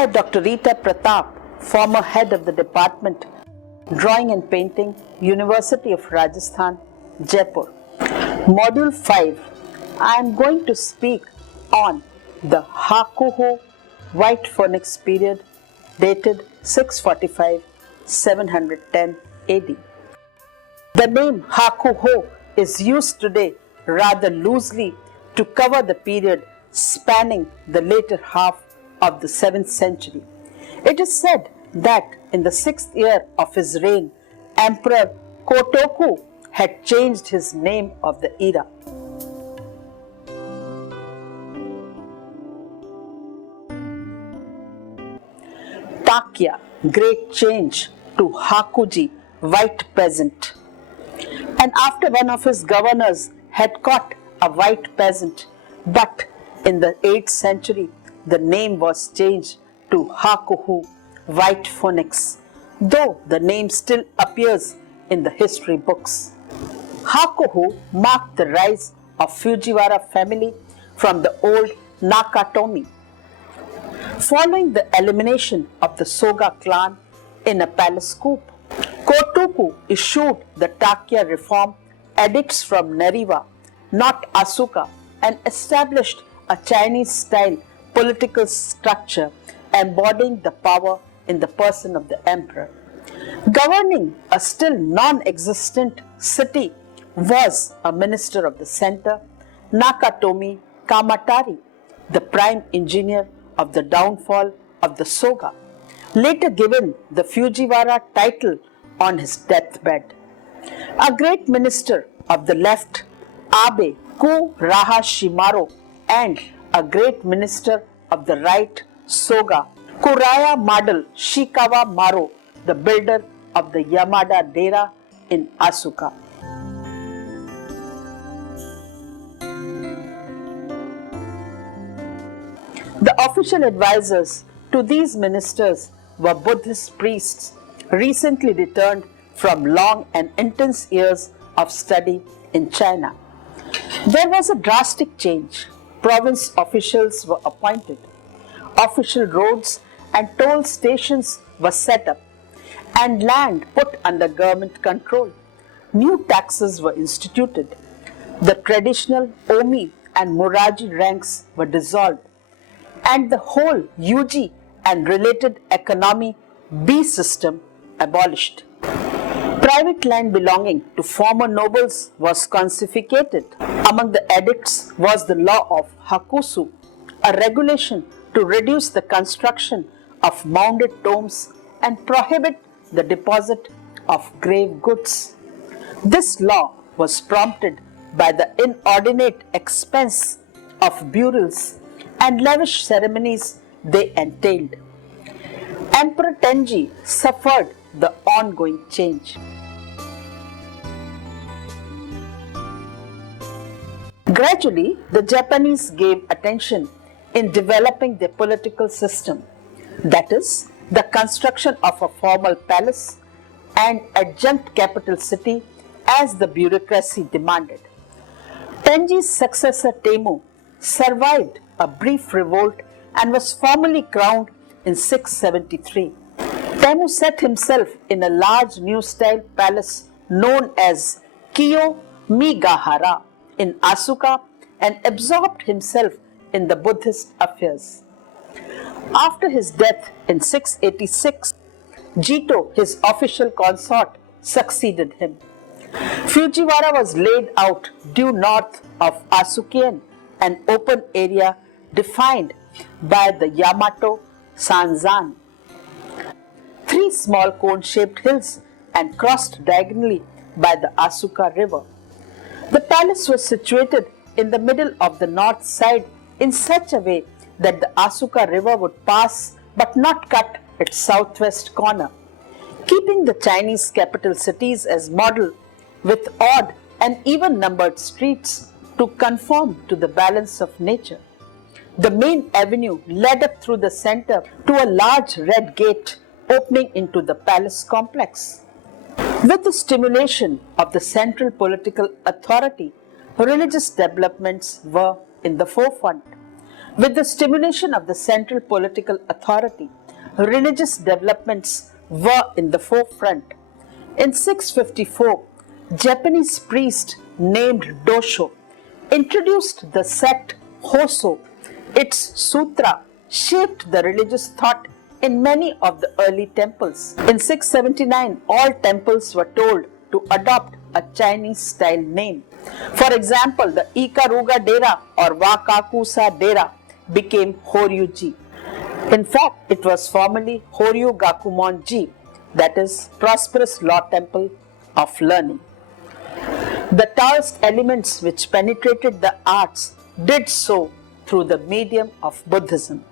I, Dr. Rita Pratap, former head of the Department, Drawing and Painting, University of Rajasthan, Jaipur. Module 5. I am going to speak on the Hakuho White Phoenix period dated 645-710 AD. The name Hakuho is used today rather loosely to cover the period spanning the later half of the 7th century. It is said that in the 6th year of his reign, Emperor Kotoku had changed his name of the era. Takya, Great Change, to Hakuji, White Peasant. And after one of his governors had caught a white peasant, but in the 8th century, the name was changed to Hakuho, White Phoenix, though the name still appears in the history books. Hakuho marked the rise of Fujiwara family from the old Nakatomi. Following the elimination of the Soga clan in a palace coup, Kotoku issued the Takya reform edicts from Nariwa, not Asuka, and established a Chinese-style political structure embodying the power in the person of the emperor. Governing a still non-existent city was a minister of the center, Nakatomi Kamatari, the prime engineer of the downfall of the Soga, later given the Fujiwara title on his deathbed. A great minister of the left, Abe Ku-raha Shimaro, and a great minister of the right, Soga Kuraya Madal Shikawa Maro, the builder of the Yamada Dera in Asuka. The official advisors to these ministers were Buddhist priests recently returned from long and intense years of study in China. There was a drastic change. Province officials were appointed. Official roads and toll stations were set up, and land put under government control. New taxes were instituted. The traditional Omi and Muraji ranks were dissolved, and the whole Yuji and related economy B system abolished. Private land belonging to former nobles was confiscated. Among the edicts was the law of Hakusu, a regulation to reduce the construction of mounded tombs and prohibit the deposit of grave goods. This law was prompted by the inordinate expense of burials and lavish ceremonies they entailed. Emperor Tenji suffered the ongoing change. Gradually, the Japanese gave attention in developing their political system, that is, the construction of a formal palace and adjunct capital city as the bureaucracy demanded. Tenji's successor Temu survived a brief revolt and was formally crowned in 673. Temu set himself in a large new-style palace known as Kiyo-Migahara in Asuka and absorbed himself in the Buddhist affairs. After his death in 686, Jito, his official consort, succeeded him. Fujiwara was laid out due north of Asukian, an open area defined by the Yamato Sanzan. 3 small cone-shaped hills and crossed diagonally by the Asuka river. The palace was situated in the middle of the north side in such a way that the Asuka river would pass but not cut its southwest corner, keeping the Chinese capital cities as model with odd and even-numbered streets to conform to the balance of nature. The main avenue led up through the center to a large red gate opening into the palace complex. With the stimulation of the central political authority, religious developments were in the forefront. With the stimulation of the central political authority, religious developments were in the forefront. In 654, Japanese priest named Dosho introduced the sect Hoso. Its sutra shaped the religious thought in many of the early temples. In 679, all temples were told to adopt a Chinese style name. For example, the Ikaruga Dera or Wakakusa Dera became Horyuji. In fact, it was formerly Horyu-Gakumonji, that is, Prosperous Law Temple of Learning. The Taoist elements which penetrated the arts did so through the medium of Buddhism.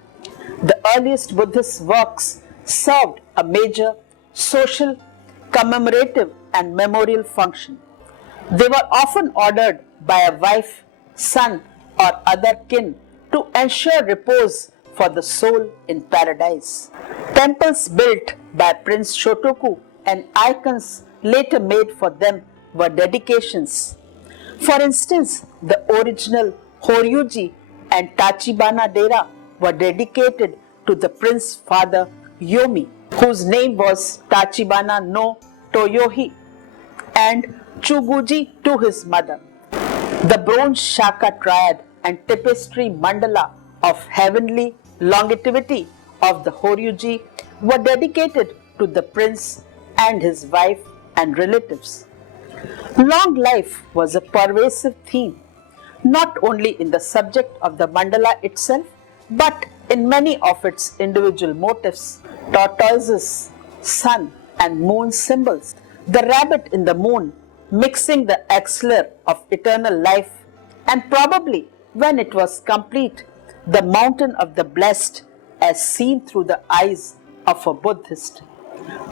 The earliest Buddhist works served a major social, commemorative, and memorial function. They were often ordered by a wife, son, or other kin to ensure repose for the soul in paradise. Temples built by Prince Shotoku and icons later made for them were dedications. For instance, the original Horyuji and Tachibana Dera were dedicated to the Prince Father Yomi, whose name was Tachibana no Toyohi, and Chuguji to his mother. The bronze Shaka triad and tapestry mandala of heavenly longevity of the Horyuji were dedicated to the prince and his wife and relatives. Long life was a pervasive theme, not only in the subject of the mandala itself, but in many of its individual motifs, tortoises, sun and moon symbols, the rabbit in the moon mixing the elixir of eternal life, and probably when it was complete, the mountain of the blessed as seen through the eyes of a Buddhist.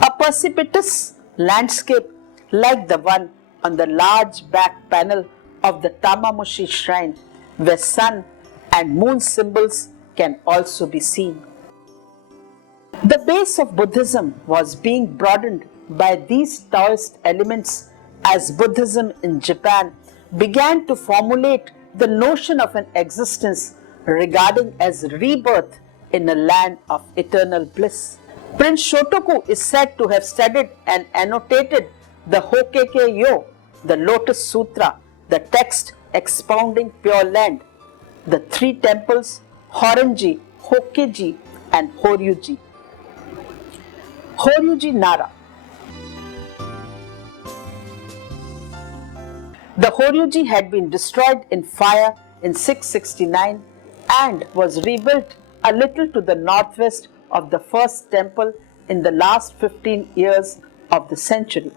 A precipitous landscape like the one on the large back panel of the Tamamushi shrine, where sun and moon symbols can also be seen. The base of Buddhism was being broadened by these Taoist elements as Buddhism in Japan began to formulate the notion of an existence regarding as rebirth in a land of eternal bliss. Prince Shotoku is said to have studied and annotated the Hokeke-yo, the Lotus Sutra, the text expounding Pure Land, the three temples Horenji, Hokkeji, and Horyuji. Horyuji Nara. The Horyuji had been destroyed in fire in 669 and was rebuilt a little to the northwest of the first temple in the last 15 years of the century.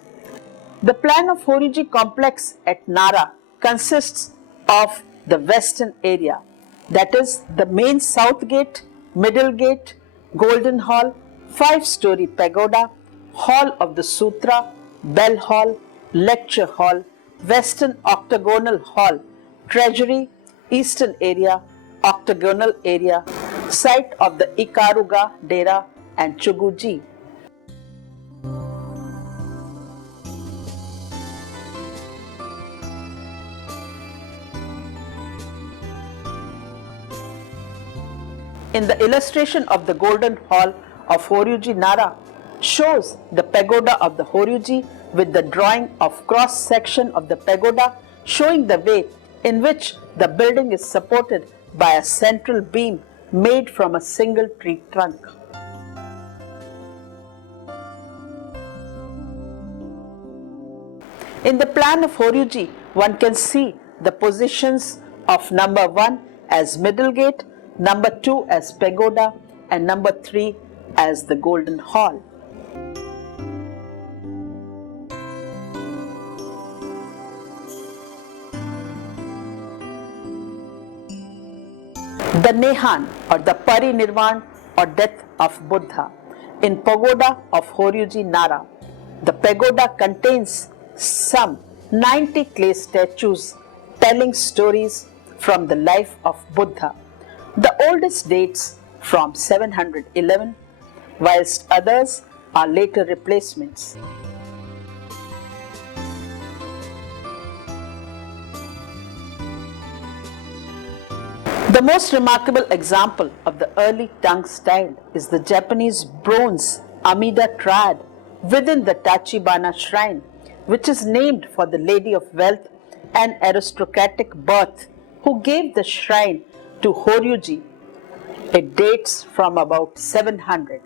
The plan of Horyuji complex at Nara consists of the western area, that is the main south gate, middle gate, golden hall, 5-story pagoda, hall of the sutra, bell hall, lecture hall, western octagonal hall, treasury, eastern area, octagonal area, site of the Ikaruga Dera and Chuguji. In the illustration of the Golden Hall of Horyuji Nara shows the pagoda of the Horyuji with the drawing of cross section of the pagoda showing the way in which the building is supported by a central beam made from a single tree trunk. In the plan of Horyuji, one can see the positions of number 1 as middle gate, number 2 as pagoda, and number 3 as the golden hall. The Nehan or the Parinirvan or death of Buddha in pagoda of Horyuji Nara. The pagoda contains some 90 clay statues telling stories from the life of Buddha. The oldest dates from 711, whilst others are later replacements. The The most remarkable example of the early tongue style is the Japanese bronze Amida triad within the Tachibana shrine, which is named for the lady of wealth and aristocratic birth who gave the shrine to Horyuji. It dates from about 700.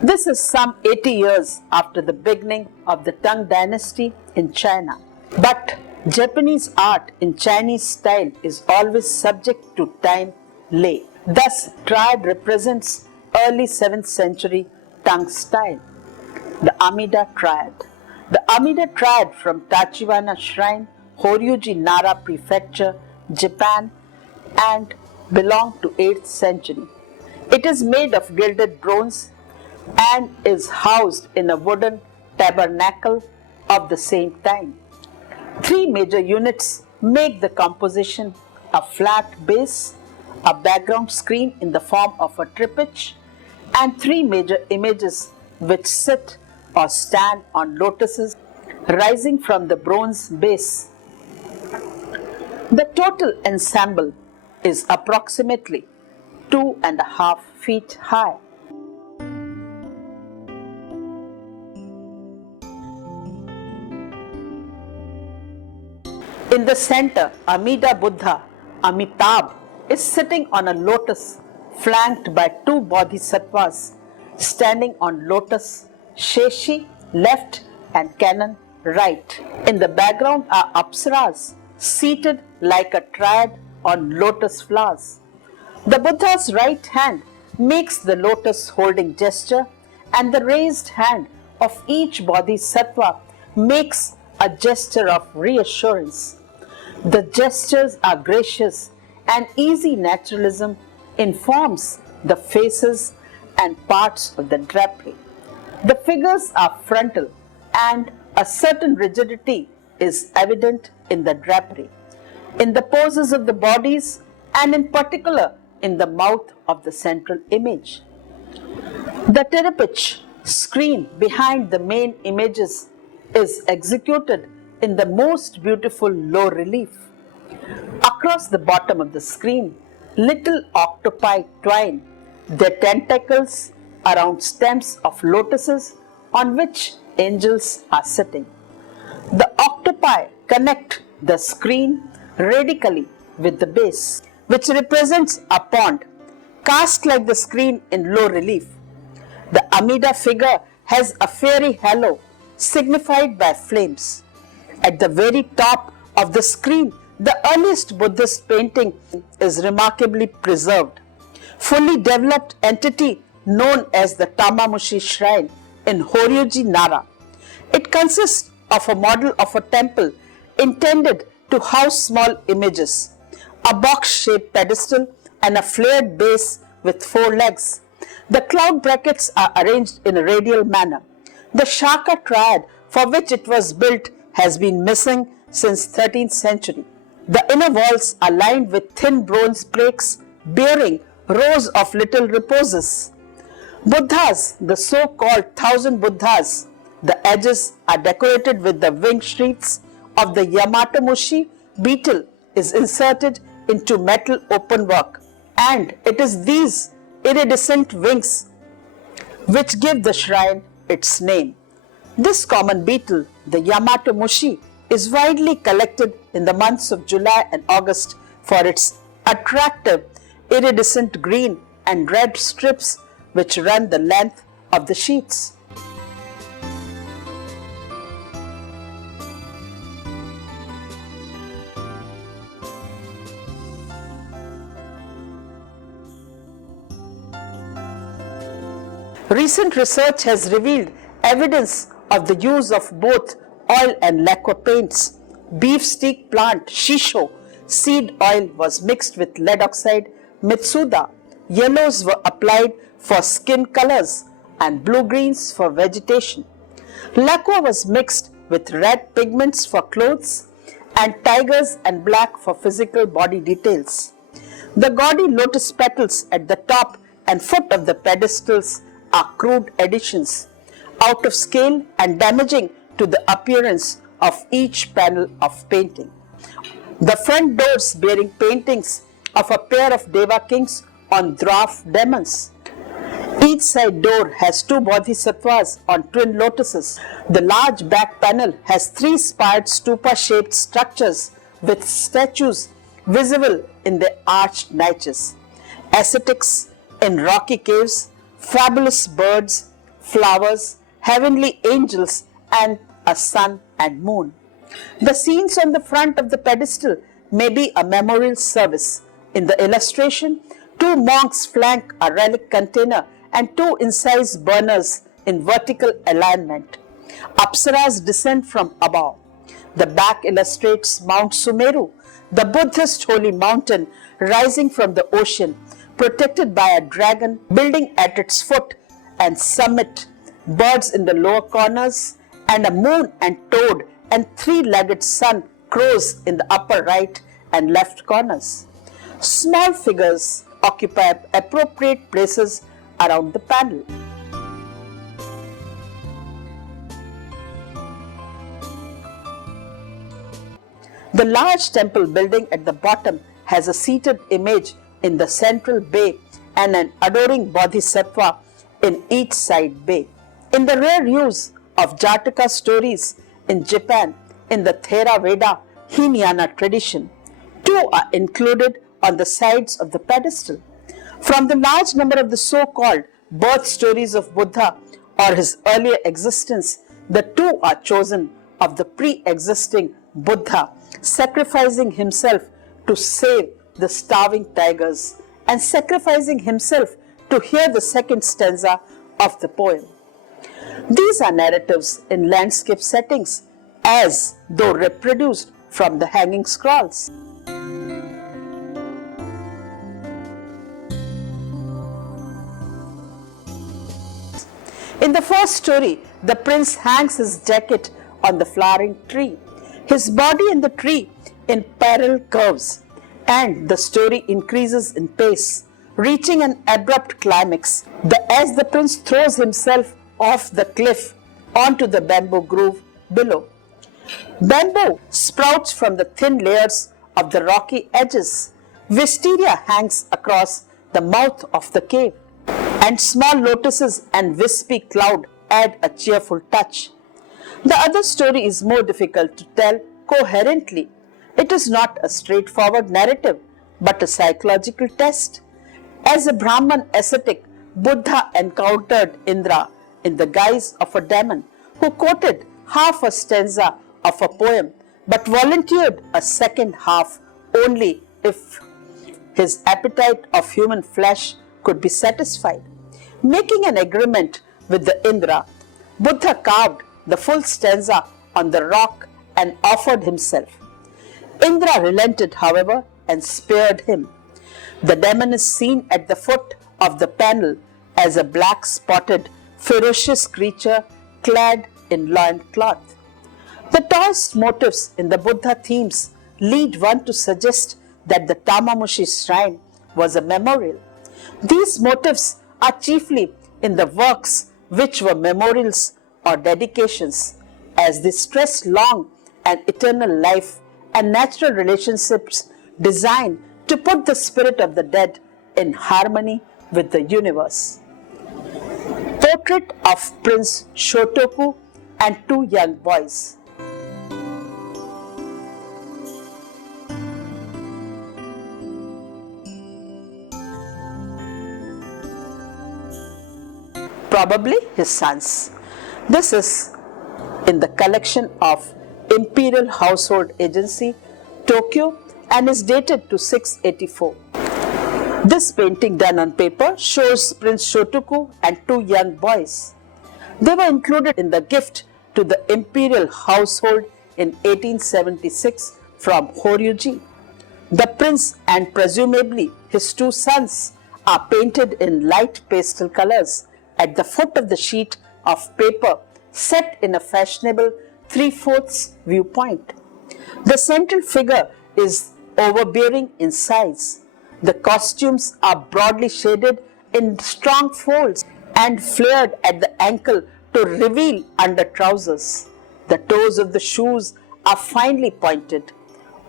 This is some 80 years after the beginning of the Tang dynasty in China. But Japanese art in Chinese style is always subject to time delay. Thus, triad represents early 7th century Tang style. The Amida triad. The Amida triad from Tachibana Shrine, Horyuji, Nara Prefecture, Japan, and belonged to 8th century. It is made of gilded bronze and is housed in a wooden tabernacle of the same time. Three major units make the composition: a flat base, a background screen in the form of a triptych, and three major images which sit or stand on lotuses rising from the bronze base. The total ensemble is approximately 2.5 feet high. In the center, Amida Buddha, Amitabh, is sitting on a lotus flanked by two bodhisattvas standing on lotus, Sheshi left and Kanan right. In the background are apsaras seated like a triad on lotus flowers. The Buddha's right hand makes the lotus holding gesture, and the raised hand of each bodhisattva makes a gesture of reassurance. The gestures are gracious, and easy naturalism informs the faces and parts of the drapery. The figures are frontal, and a certain rigidity is evident in the drapery, in the poses of the bodies, and in particular in the mouth of the central image. The triptych screen behind the main images is executed in the most beautiful low relief. Across the bottom of the screen, little octopi twine their tentacles around stems of lotuses on which angels are sitting. The octopi connect the screen radically with the base, which represents a pond, cast like the screen in low relief. The Amida figure has a fairy halo signified by flames. At the very top of the screen, the earliest Buddhist painting is remarkably preserved. Fully developed entity known as the Tamamushi Shrine in Horyuji, Nara. It consists of a model of a temple intended to house small images, a box-shaped pedestal, and a flared base with 4 legs. The cloud brackets are arranged in a radial manner. The Shaka triad for which it was built has been missing since 13th century. The inner walls are lined with thin bronze plaques bearing rows of little reposes. Buddhas, the so-called 1000 Buddhas, the edges are decorated with the wing sheaths of the Yamatomushi beetle is inserted into metal openwork, and it is these iridescent wings which give the shrine its name. This common beetle, the Yamatomushi, is widely collected in the months of July and August for its attractive iridescent green and red strips which run the length of the sheets. Recent research has revealed evidence of the use of both oil and lacquer paints. Beefsteak plant shisho seed oil was mixed with lead oxide mitsuda. Yellows were applied for skin colors and blue-greens for vegetation. Lacquer was mixed with red pigments for clothes and tigers and black for physical body details. The gaudy lotus petals at the top and foot of the pedestals are crude additions, out of scale and damaging to the appearance of each panel of painting. The front doors bearing paintings of a pair of Deva kings on dwarf demons. Each side door has two bodhisattvas on twin lotuses. The large back panel has three spired stupa-shaped structures with statues visible in their arched niches. Ascetics in rocky caves, fabulous birds, flowers, heavenly angels, and a sun and moon. The scenes on the front of the pedestal may be a memorial service. In the illustration, two monks flank a relic container and two incised burners in vertical alignment. Apsaras descend from above. The back illustrates Mount Sumeru, the Buddhist holy mountain rising from the ocean, protected by a dragon building at its foot and summit, birds in the lower corners, and a moon and toad and three-legged sun crows in the upper right and left corners. Small figures occupy appropriate places around the panel. The large temple building at the bottom has a seated image in the central bay and an adoring bodhisattva in each side bay. In the rare use of Jataka stories in Japan in the Theravada Hinayana tradition, two are included on the sides of the pedestal. From the large number of the so-called birth stories of Buddha or his earlier existence, the two are chosen of the pre-existing Buddha sacrificing himself to save the starving tigers and sacrificing himself to hear the second stanza of the poem. These are narratives in landscape settings as though reproduced from the hanging scrolls. In the first story, the prince hangs his jacket on the flowering tree, his body and the tree in parallel curves, and the story increases in pace, reaching an abrupt climax as the prince throws himself off the cliff onto the bamboo grove below. Bamboo sprouts from the thin layers of the rocky edges. Wisteria hangs across the mouth of the cave, and small lotuses and wispy cloud add a cheerful touch. The other story is more difficult to tell coherently. It is not a straightforward narrative, but a psychological test. As a Brahman ascetic, Buddha encountered Indra in the guise of a demon who quoted half a stanza of a poem but volunteered a second half only if his appetite of human flesh could be satisfied. Making an agreement with the Indra, Buddha carved the full stanza on the rock and offered himself. Indra relented, however, and spared him. The demon is seen at the foot of the panel as a black-spotted, ferocious creature clad in loincloth. The tallest motifs in the Buddha themes lead one to suggest that the Tamamushi shrine was a memorial. These motifs are chiefly in the works which were memorials or dedications, as they stress long and eternal life and natural relationships designed to put the spirit of the dead in harmony with the universe. Portrait of Prince Shotoku and two young boys. Probably his sons. This is in the collection of Imperial Household Agency, Tokyo, and is dated to 684. This painting done on paper shows Prince Shotoku and two young boys. They were included in the gift to the Imperial Household in 1876 from Horyuji. The prince and presumably his two sons are painted in light pastel colors at the foot of the sheet of paper set in a fashionable 3/4 viewpoint. The central figure is overbearing in size. The costumes are broadly shaded in strong folds and flared at the ankle to reveal under trousers. The toes of the shoes are finely pointed.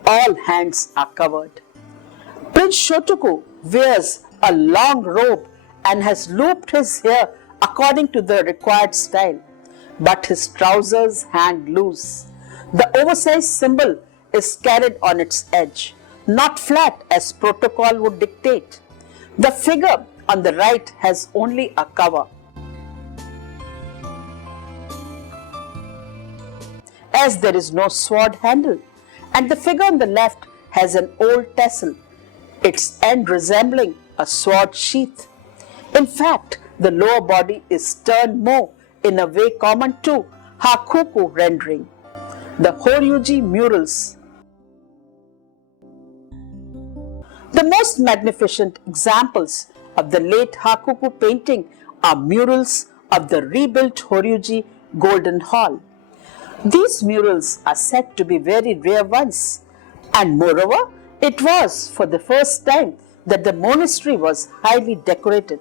All hands are covered. Prince Shotoku wears a long robe and has looped his hair according to the required style, but his trousers hang loose. The oversized symbol is carried on its edge, not flat as protocol would dictate. The figure on the right has only a cover, as there is no sword handle, and the figure on the left has an old tassel, its end resembling a sword sheath. In fact, the lower body is turned more in a way common to Hakuku rendering. The Horyuji murals. The most magnificent examples of the late Hakuku painting are murals of the rebuilt Horyuji Golden Hall. These murals are said to be very rare ones, and moreover, it was for the first time that the monastery was highly decorated.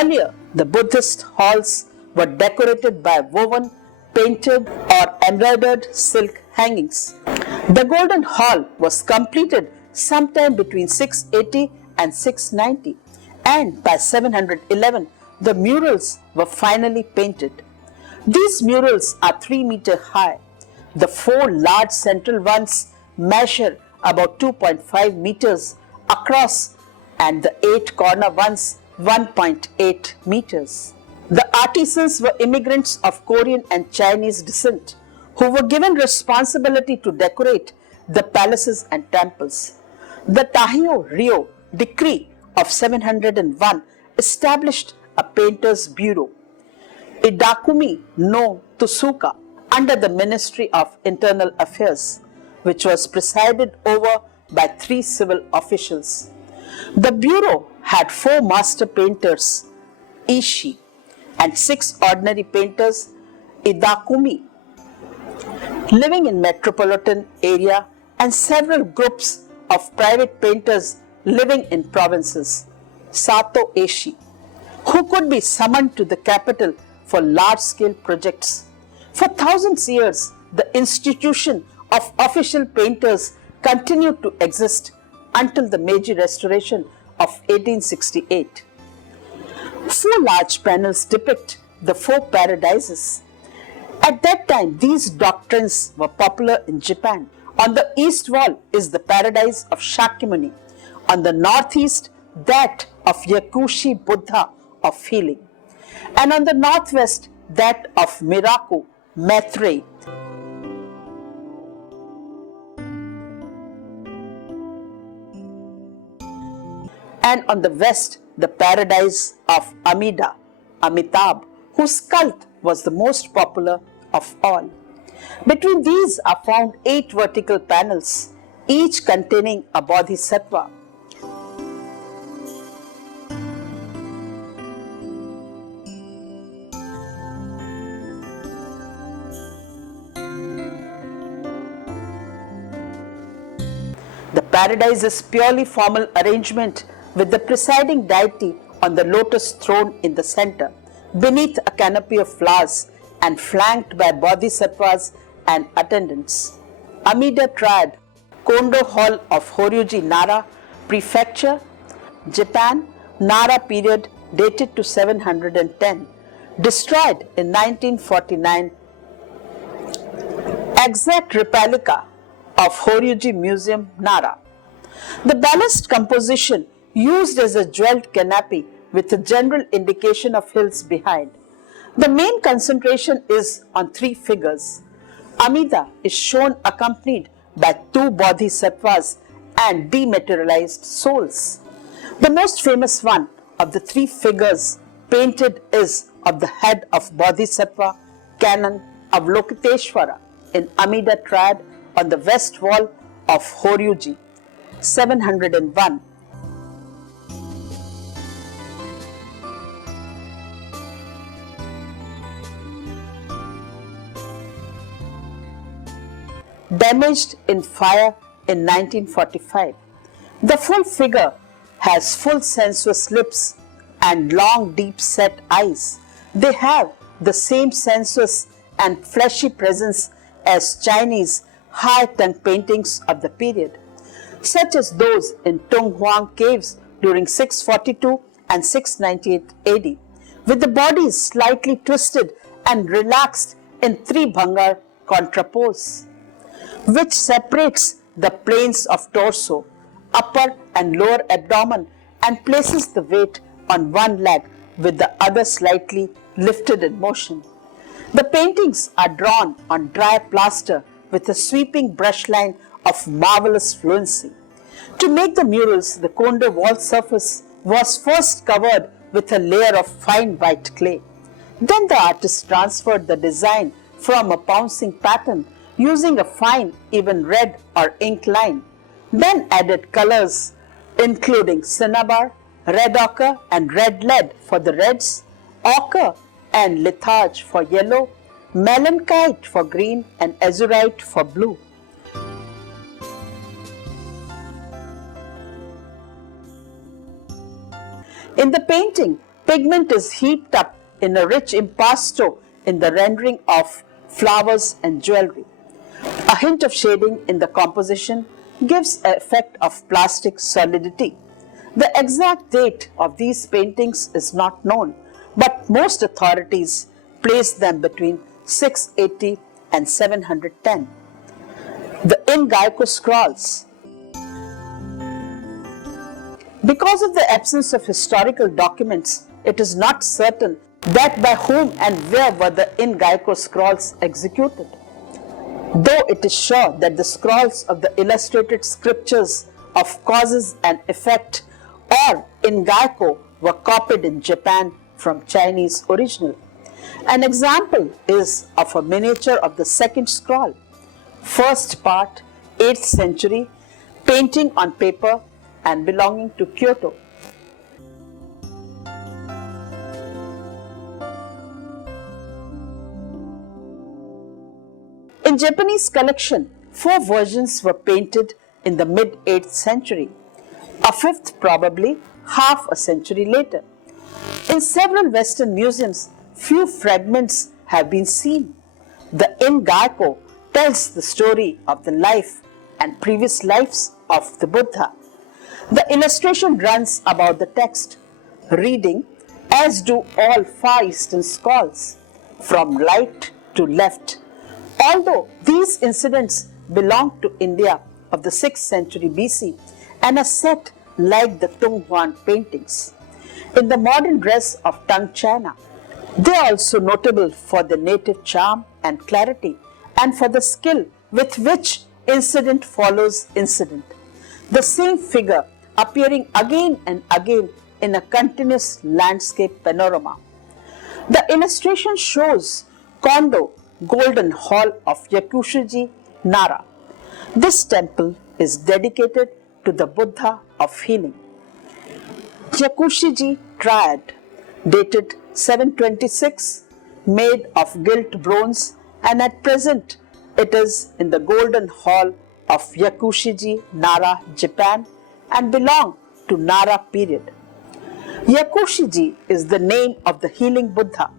Earlier, the Buddhist halls were decorated by woven, painted, or embroidered silk hangings. The Golden Hall was completed sometime between 680 and 690, and by 711, the murals were finally painted. These murals are 3 meters high. The 4 large central ones measure about 2.5 meters across, and the 8 corner ones 1.8 meters. The artisans were immigrants of Korean and Chinese descent who were given responsibility to decorate the palaces and temples. The Taihyo Ryo decree of 701 established a painter's bureau, Idakumi no Tsuka, under the Ministry of Internal Affairs, which was presided over by 3 civil officials. The bureau had 4 master painters, Ishi, and 6 ordinary painters, Idakumi, living in metropolitan area, and several groups of private painters living in provinces, Sato Eishi, who could be summoned to the capital for large-scale projects. For thousands of years, the institution of official painters continued to exist until the Meiji Restoration of 1868. 4 large panels depict the 4 paradises. At that time, these doctrines were popular in Japan. On the east wall is the paradise of Shakyamuni. On the northeast, that of Yakushi Buddha of healing. And on the northwest, that of Miraku Maitreyi. And on the west, the paradise of Amitabh, whose cult was the most popular of all. Between these are found 8 vertical panels, each containing a bodhisattva. The paradise is purely formal arrangement with the presiding deity on the lotus throne in the center, beneath a canopy of flowers and flanked by bodhisattvas and attendants. Amida Triad, Kondo Hall of Horyuji Nara, Prefecture, Japan, Nara period dated to 710, destroyed in 1949. Exact replica of Horyuji Museum, Nara. The balanced composition used as a jeweled canopy with a general indication of hills behind. The main concentration is on 3 figures. Amida is shown accompanied by 2 bodhisattvas and dematerialized souls. The most famous one of the 3 figures painted is of the head of Bodhisattva Canon Avalokiteshvara in Amida Triad on the west wall of Horyuji, 701. Damaged in fire in 1945. The full figure has full sensuous lips and long deep set eyes. They have the same sensuous and fleshy presence as Chinese high tongue paintings of the period. such as those in Tunghuang caves during 642 and 698 AD, with the bodies slightly twisted and relaxed in three bhangar contrapose, which separates the planes of torso, upper and lower abdomen, and places the weight on one leg with the other slightly lifted in motion. The paintings are drawn on dry plaster with a sweeping brush line of marvelous fluency. To make the murals, the Konde wall surface was first covered with a layer of fine white clay. Then the artist transferred the design from a pouncing pattern using a fine, even red or ink line. Then added colors including cinnabar, red ochre and red lead for the reds, ochre and litharge for yellow, malachite for green and azurite for blue. In the painting, pigment is heaped up in a rich impasto in the rendering of flowers and jewelry. A hint of shading in the composition gives an effect of plastic solidity. The exact date of these paintings is not known, but most authorities place them between 680 and 710. The Ingaiko scrolls. Because of the absence of historical documents, it is not certain that by whom and where were the Ingaiko scrolls executed. Though it is sure that the scrolls of the illustrated scriptures of causes and effect or Ingaiko were copied in Japan from Chinese original. An example is of a miniature of the second scroll, first part, 8th century, painting on paper and belonging to Kyoto. In Japanese collection, 4 versions were painted in the mid-8th century, a fifth probably half a century later. In several Western museums, few fragments have been seen. The Ingaiko tells the story of the life and previous lives of the Buddha. The illustration runs about the text, reading, as do all Far Eastern scrolls, from right to left. Although these incidents belong to India of the 6th century BC and are set like the Tunghuan paintings. In the modern dress of Tang China, they are also notable for their native charm and clarity and for the skill with which incident follows incident. The same figure appearing again and again in a continuous landscape panorama. The illustration shows Kondo Golden Hall of Yakushiji, Nara. This temple is dedicated to the Buddha of healing. Yakushiji Triad, dated 726, made of gilt bronze, and at present it is in the Golden Hall of Yakushiji, Nara, Japan, and belong to Nara period. Yakushiji is the name of the healing Buddha,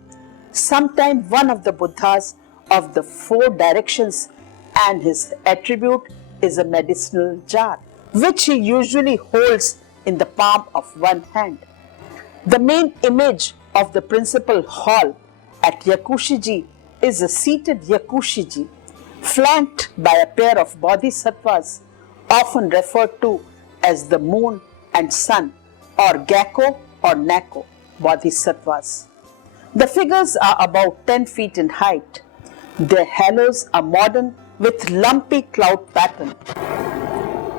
sometime one of the Buddhas of the 4 directions, and his attribute is a medicinal jar, which he usually holds in the palm of one hand. The main image of the principal hall at Yakushiji is a seated Yakushiji, flanked by a pair of bodhisattvas, often referred to as the moon and sun, or Gakko or Nako bodhisattvas. The figures are about 10 feet in height. Their halos are modern with lumpy cloud pattern.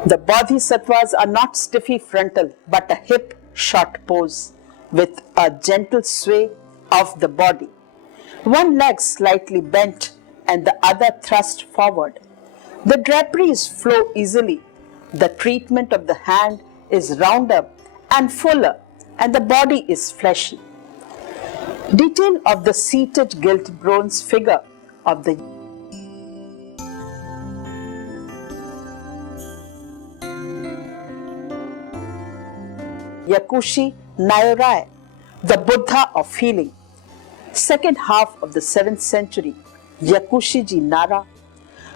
The bodhisattvas are not stiffy frontal but a hip short pose with a gentle sway of the body. One leg slightly bent and the other thrust forward. The draperies flow easily. The treatment of the hand is rounder and fuller, and the body is fleshy. Detail of the seated gilt bronze figure of the Yakushi Nyorai, the Buddha of healing. Second half of the 7th century, Yakushiji Nara.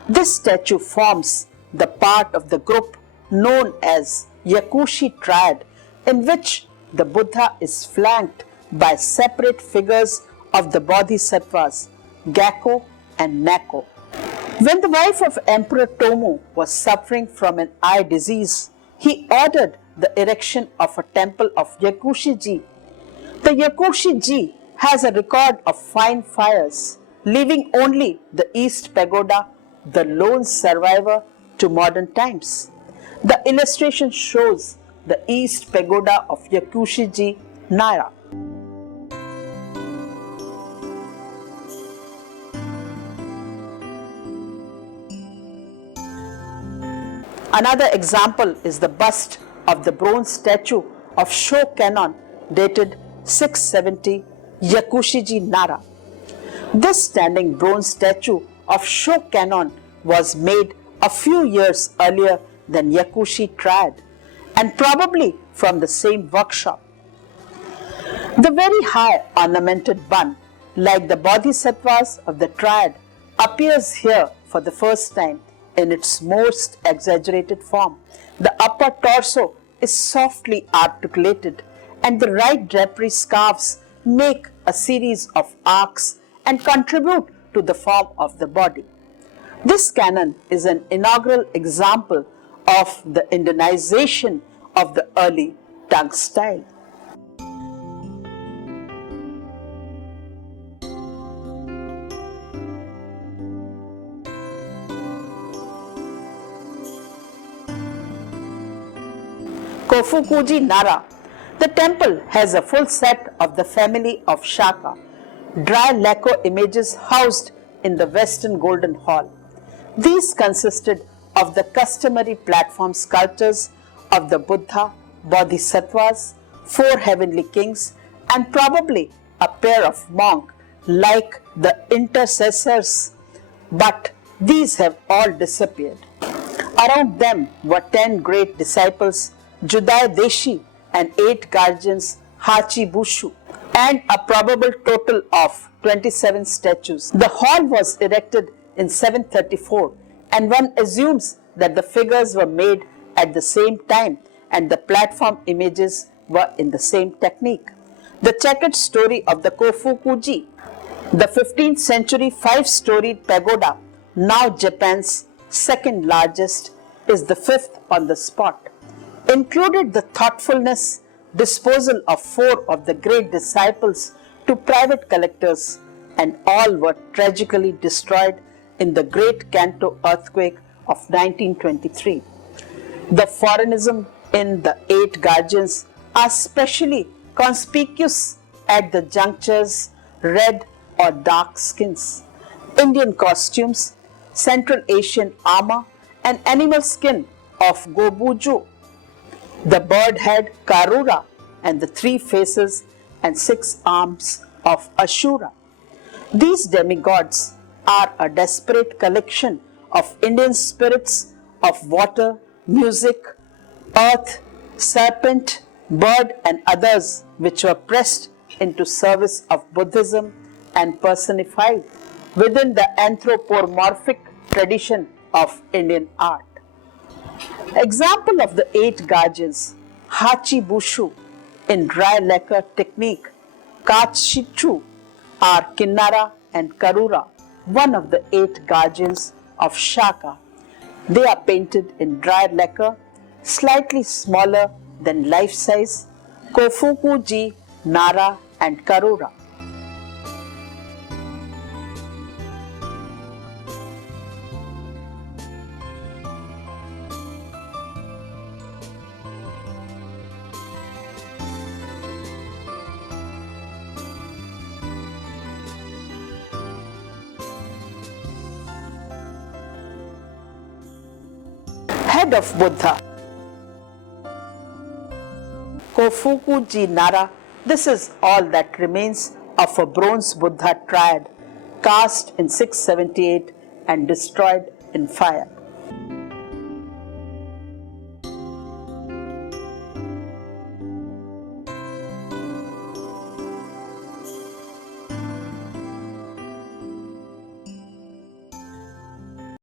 This statue forms the part of the group known as Yakushi triad, in which the Buddha is flanked by separate figures of the Bodhisattvas, Gakko and Nakko. When the wife of Emperor Tomu was suffering from an eye disease, he ordered the erection of a temple of Yakushi-ji. The Yakushi-ji has a record of fine fires, leaving only the East Pagoda the lone survivor to modern times. The illustration shows the East Pagoda of Yakushi-ji, Nara. Another example is the bust of the bronze statue of Shokannon dated 670 Yakushi-ji, Nara. This standing bronze statue of Shokannon was made a few years earlier than Yakushi triad and probably from the same workshop. The very high ornamented bun, like the Bodhisattvas of the triad, appears here for the first time in its most exaggerated form. The upper torso is softly articulated, and the right drapery scarves make a series of arcs and contribute to the form of the body. This canon is an inaugural example of the Indonization of the early tongue style. Kofukuji, Nara. The temple has a full set of the family of Shaka, dry lacquer images housed in the Western Golden Hall. These consisted of the customary platform sculptures of the Buddha, Bodhisattvas, 4 heavenly kings, and probably a pair of monks like the intercessors, but these have all disappeared. Around them were 10 great disciples, Judai Deshi, and 8 guardians, Hachi Bushu, and a probable total of 27 statues. The hall was erected in 734, and one assumes that the figures were made at the same time and the platform images were in the same technique. The checkered story of the Kofukuji, the 15th century 5-storied pagoda, now Japan's second largest, is the 5th on the spot. Included the thoughtfulness disposal of 4 of the great disciples to private collectors, and all were tragically destroyed in the Great Kanto earthquake of 1923. The foreignism in the 8 guardians are especially conspicuous at the junctures, red or dark skins, Indian costumes, Central Asian armor, and animal skin of Gobuju, the bird head Karura, and the 3 faces and 6 arms of Ashura. These demigods are a desperate collection of Indian spirits of water, music, earth, serpent, bird, and others which were pressed into service of Buddhism and personified within the anthropomorphic tradition of Indian art. Example of the 8 guardians, Hachi Bushu in dry lacquer technique, Kachichu, are Kinnara and Karura, one of the 8 guardians of Shaka. They are painted in dry lacquer, slightly smaller than life size, Kofukuji, Nara, and Karura. Head of Buddha, Kofukuji, Nara. This is all that remains of a bronze Buddha triad cast in 678 and destroyed in fire.